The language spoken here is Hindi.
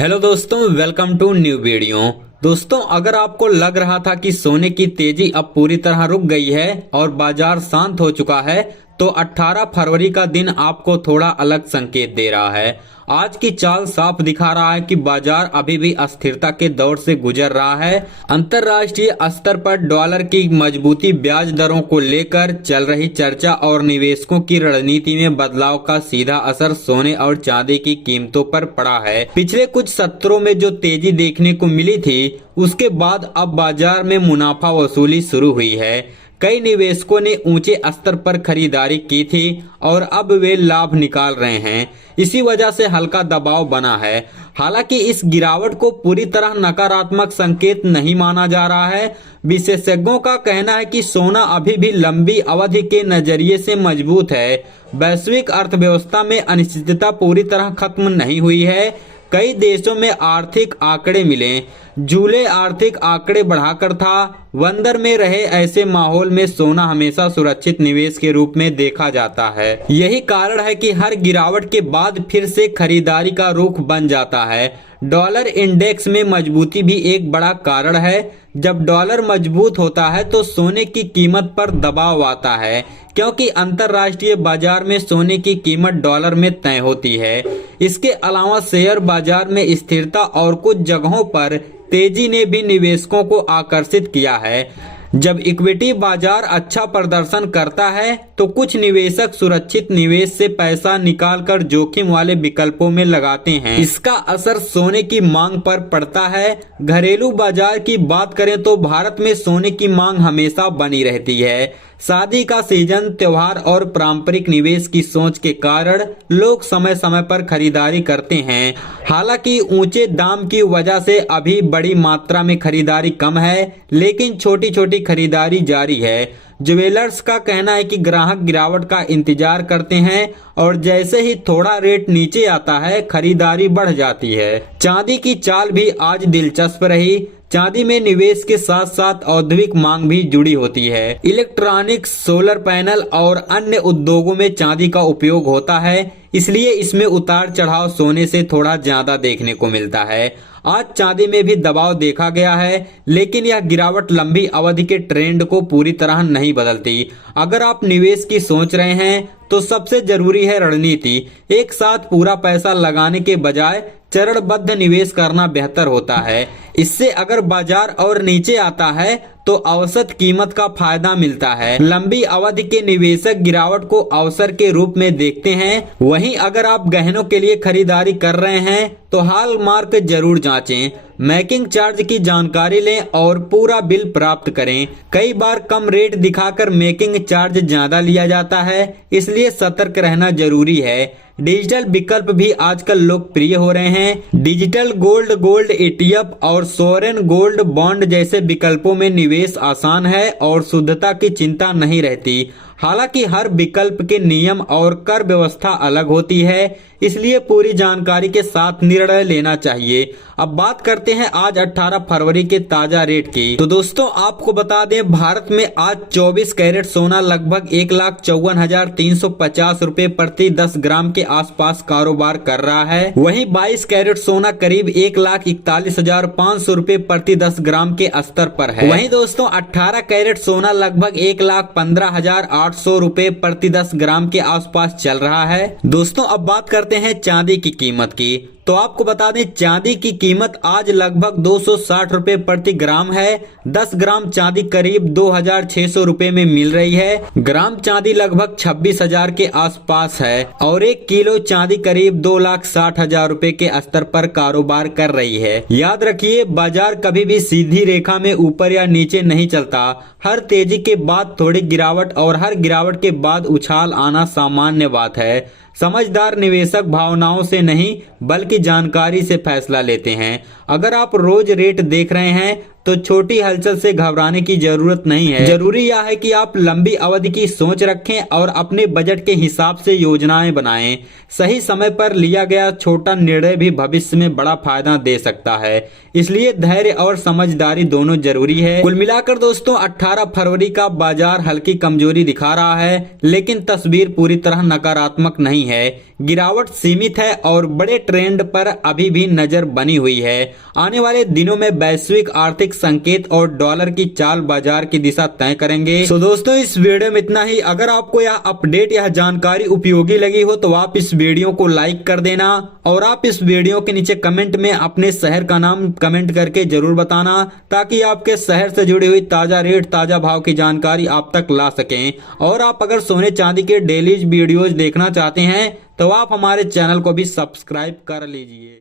हेलो दोस्तों, वेलकम टू न्यू वीडियो। दोस्तों, अगर आपको लग रहा था कि सोने की तेजी अब पूरी तरह रुक गई है और बाजार शांत हो चुका है, तो 18 फरवरी का दिन आपको थोड़ा अलग संकेत दे रहा है। आज की चाल साफ दिखा रहा है कि बाजार अभी भी अस्थिरता के दौर से गुजर रहा है। अंतर्राष्ट्रीय स्तर पर डॉलर की मजबूती, ब्याज दरों को लेकर चल रही चर्चा और निवेशकों की रणनीति में बदलाव का सीधा असर सोने और चांदी की कीमतों पर पड़ा है। पिछले कुछ सत्रों में जो तेजी देखने को मिली थी, उसके बाद अब बाजार में मुनाफा वसूली शुरू हुई है। कई निवेशकों ने ऊंचे स्तर पर खरीदारी की थी और अब वे लाभ निकाल रहे हैं। इसी वजह से हल्का दबाव बना है। हालांकि इस गिरावट को पूरी तरह नकारात्मक संकेत नहीं माना जा रहा है। विशेषज्ञों का कहना है कि सोना अभी भी लंबी अवधि के नजरिए से मजबूत है। वैश्विक अर्थव्यवस्था में अनिश्चितता पूरी तरह खत्म नहीं हुई है। कई देशों में आर्थिक आंकड़े मिले। जूले आर्थिक आंकड़े बढ़ाकर था। वंदर में रहे ऐसे माहौल में सोना हमेशा सुरक्षित निवेश के रूप में देखा जाता है। यही कारण है कि हर गिरावट के बाद फिर से खरीदारी का रुख बन जाता है। डॉलर इंडेक्स में मजबूती भी एक बड़ा कारण है। जब डॉलर मजबूत होता है तो सोने की कीमत पर दबाव आता है, क्योंकि अंतर्राष्ट्रीय बाजार में सोने की कीमत डॉलर में तय होती है। इसके अलावा शेयर बाजार में स्थिरता और कुछ जगहों पर तेजी ने भी निवेशकों को आकर्षित किया है। जब इक्विटी बाजार अच्छा प्रदर्शन करता है तो कुछ निवेशक सुरक्षित निवेश से पैसा निकालकर जोखिम वाले विकल्पों में लगाते हैं। इसका असर सोने की मांग पर पड़ता है। घरेलू बाजार की बात करें तो भारत में सोने की मांग हमेशा बनी रहती है। शादी का सीजन, त्योहार और पारंपरिक निवेश की सोच के कारण लोग समय समय पर खरीदारी करते हैं। हालांकि ऊंचे दाम की वजह से अभी बड़ी मात्रा में खरीदारी कम है, लेकिन छोटी छोटी खरीदारी जारी है। ज्वेलर्स का कहना है कि ग्राहक गिरावट का इंतजार करते हैं और जैसे ही थोड़ा रेट नीचे आता है, खरीदारी बढ़ जाती है। चांदी की चाल भी आज दिलचस्प रही। चांदी में निवेश के साथ साथ औद्योगिक मांग भी जुड़ी होती है। इलेक्ट्रॉनिक्स, सोलर पैनल और अन्य उद्योगों में चांदी का उपयोग होता है, इसलिए इसमें उतार चढ़ाव सोने से थोड़ा ज्यादा देखने को मिलता है। आज चांदी में भी दबाव देखा गया है, लेकिन यह गिरावट लंबी अवधि के ट्रेंड को पूरी तरह नहीं बदलती। अगर आप निवेश की सोच रहे हैं तो सबसे जरूरी है रणनीति। एक साथ पूरा पैसा लगाने के बजाय चरणबद्ध निवेश करना बेहतर होता है। इससे अगर बाजार और नीचे आता है तो औसत कीमत का फायदा मिलता है। लंबी अवधि के निवेशक गिरावट को अवसर के रूप में देखते हैं। वहीं अगर आप गहनों के लिए खरीदारी कर रहे हैं तो हॉलमार्क जरूर जांचें। मेकिंग चार्ज की जानकारी लें और पूरा बिल प्राप्त करें। कई बार कम रेट दिखाकर मेकिंग चार्ज ज्यादा लिया जाता है, इसलिए सतर्क रहना जरूरी है। डिजिटल विकल्प भी आजकल लोकप्रिय हो रहे हैं। डिजिटल गोल्ड ETF और सोवरेन गोल्ड बॉन्ड जैसे विकल्पों में निवेश आसान है और शुद्धता की चिंता नहीं रहती। हालांकि हर विकल्प के नियम और कर व्यवस्था अलग होती है, इसलिए पूरी जानकारी के साथ निर्णय लेना चाहिए। अब बात करते हैं आज 18 फरवरी के ताजा रेट की। तो दोस्तों, आपको बता दें, भारत में आज 24 कैरेट सोना लगभग 1,54,350 रुपए प्रति 10 ग्राम के आसपास कारोबार कर रहा है। वहीं 22 कैरेट सोना करीब 1,41,500 रुपए प्रति 10 ग्राम के स्तर पर है। वहीं दोस्तों, 18 कैरेट सोना लगभग 1,15,800 रुपए प्रति 10 ग्राम के आसपास चल रहा है। दोस्तों, अब बात करते हैं चांदी की कीमत की। तो आपको बता दें, चांदी की कीमत आज लगभग 260 रुपए प्रति ग्राम है। 10 ग्राम चांदी करीब 2,600 रुपए में मिल रही है। ग्राम चांदी लगभग 26,000 के आसपास है और 1 किलो चांदी करीब 2,60,000 रुपए के स्तर पर कारोबार कर रही है। याद रखिए, बाजार कभी भी सीधी रेखा में ऊपर या नीचे नहीं चलता। हर तेजी के बाद थोड़ी गिरावट और हर गिरावट के बाद उछाल आना सामान्य बात है। समझदार निवेशक भावनाओं से नहीं बल्कि जानकारी से फैसला लेते हैं। अगर आप रोज रेट देख रहे हैं तो छोटी हलचल से घबराने की जरूरत नहीं है। जरूरी यह है कि आप लंबी अवधि की सोच रखें और अपने बजट के हिसाब से योजनाएं बनाएं। सही समय पर लिया गया छोटा निर्णय भी भविष्य में बड़ा फायदा दे सकता है, इसलिए धैर्य और समझदारी दोनों जरूरी है। कुल मिलाकर दोस्तों 18 फरवरी का बाजार हल्की कमजोरी दिखा रहा है, लेकिन तस्वीर पूरी तरह नकारात्मक नहीं है। गिरावट सीमित है और बड़े ट्रेंड पर अभी भी नजर बनी हुई है। आने वाले दिनों में वैश्विक आर्थिक संकेत और डॉलर की चाल बाजार की दिशा तय करेंगे। तो दोस्तों इस वीडियो में इतना ही। अगर आपको यह अपडेट यह जानकारी उपयोगी लगी हो तो आप इस वीडियो को लाइक कर देना और आप इस वीडियो के नीचे कमेंट में अपने शहर का नाम कमेंट करके जरूर बताना, ताकि आपके शहर से जुड़ी हुई ताजा रेट ताजा भाव की जानकारी आप तक ला सकें। और आप अगर सोने चांदी के डेली वीडियोज देखना चाहते हैं तो आप हमारे चैनल को भी सब्सक्राइब कर लीजिए।